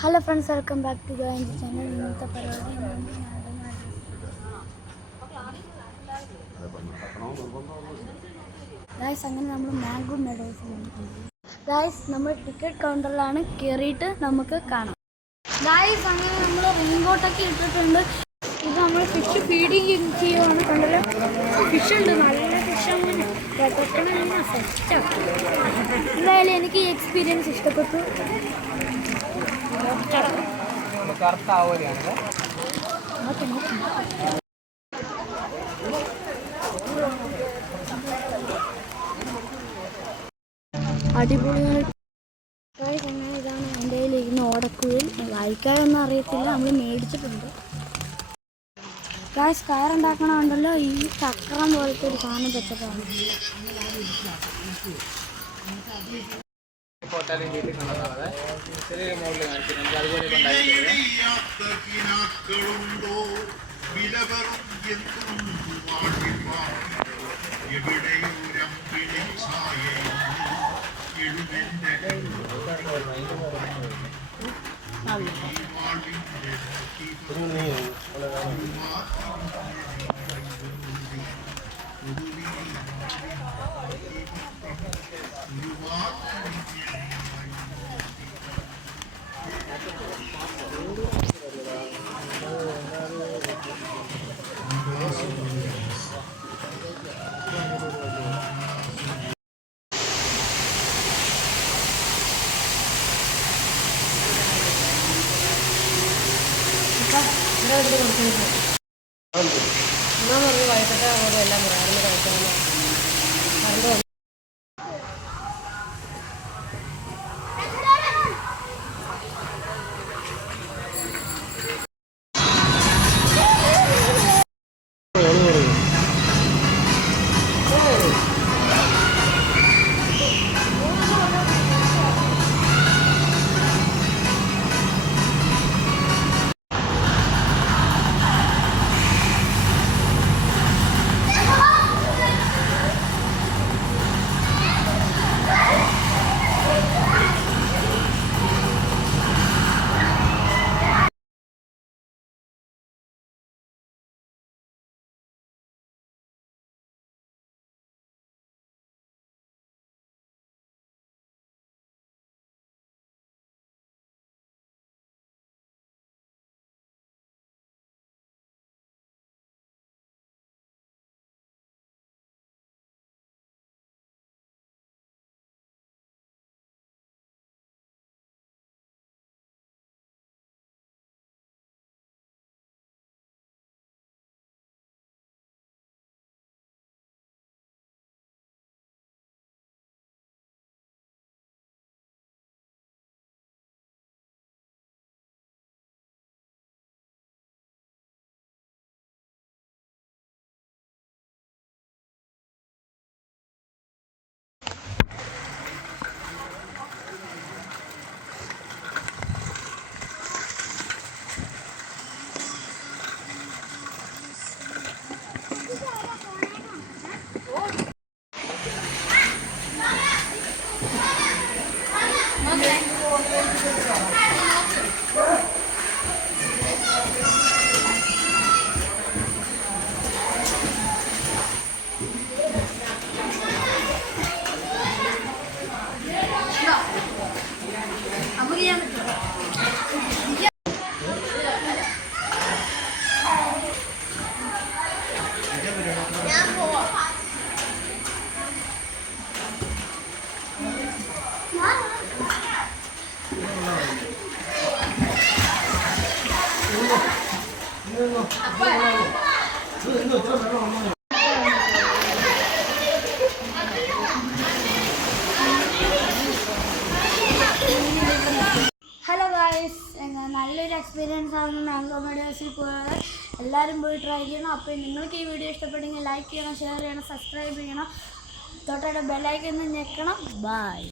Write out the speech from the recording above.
Hello friends, welcome back to join the channel. ഇന്നത്തെ പരിപാടി guys, അങ്ങനെ നമ്മൾ മാംഗോ മെഡോസ് ഗൈസ് നമ്മൾ ടിക്കറ്റ് കൗണ്ടറിലാണ് കയറിയിട്ട് നമുക്ക് കാണാം. ഗൈസ് അങ്ങനെ നമ്മൾ റെയിൻകോട്ടൊക്കെ ഇട്ടിട്ടുണ്ട്. ഇത് നമ്മൾ ഫിഷ് ഫീഡിങ് ചെയ്യുകയാണ്. കണ്ടല്ലോ, ഫിഷ് ഉണ്ട്, നല്ല ഫിഷാണ്. സെറ്റാണ്. എന്തായാലും എനിക്ക് ഈ എക്സ്പീരിയൻസ് ഇഷ്ടപ്പെട്ടു. അടിപൊളിയായിട്ട് ഇതാണ് എൻ്റെ കയ്യിലിരുന്ന ഓടക്കുഴൽ. വായിക്കാനൊന്നും അറിയത്തില്ല, നമ്മൾ മേടിച്ചിട്ടുണ്ട്. ഗായ്സ്, കയറുണ്ടാക്കണമുണ്ടല്ലോ, ഈ ചക്രം പോലത്തെ ഒരു സാധനം വെച്ചതാണ്. വൈകിട്ട് അവിടെ എല്ലാം പറയാറുണ്ട് കഴിക്കാൻ. ഹലോ ഗായ്സ്, നല്ലൊരു എക്സ്പീരിയൻസ് ആണ് മാംഗോ മെഡോസിൽ പോയത്. എല്ലാവരും പോയി ട്രൈ ചെയ്യണം. അപ്പോൾ നിങ്ങൾക്ക് ഈ വീഡിയോ ഇഷ്ടപ്പെട്ടെങ്കിൽ ലൈക്ക് ചെയ്യണം, ഷെയർ ചെയ്യണം, സബ്സ്ക്രൈബ് ചെയ്യണം, തൊട്ടടുത്ത ബെല്ലൈക്കൺ ഞെക്കണം. ബൈ.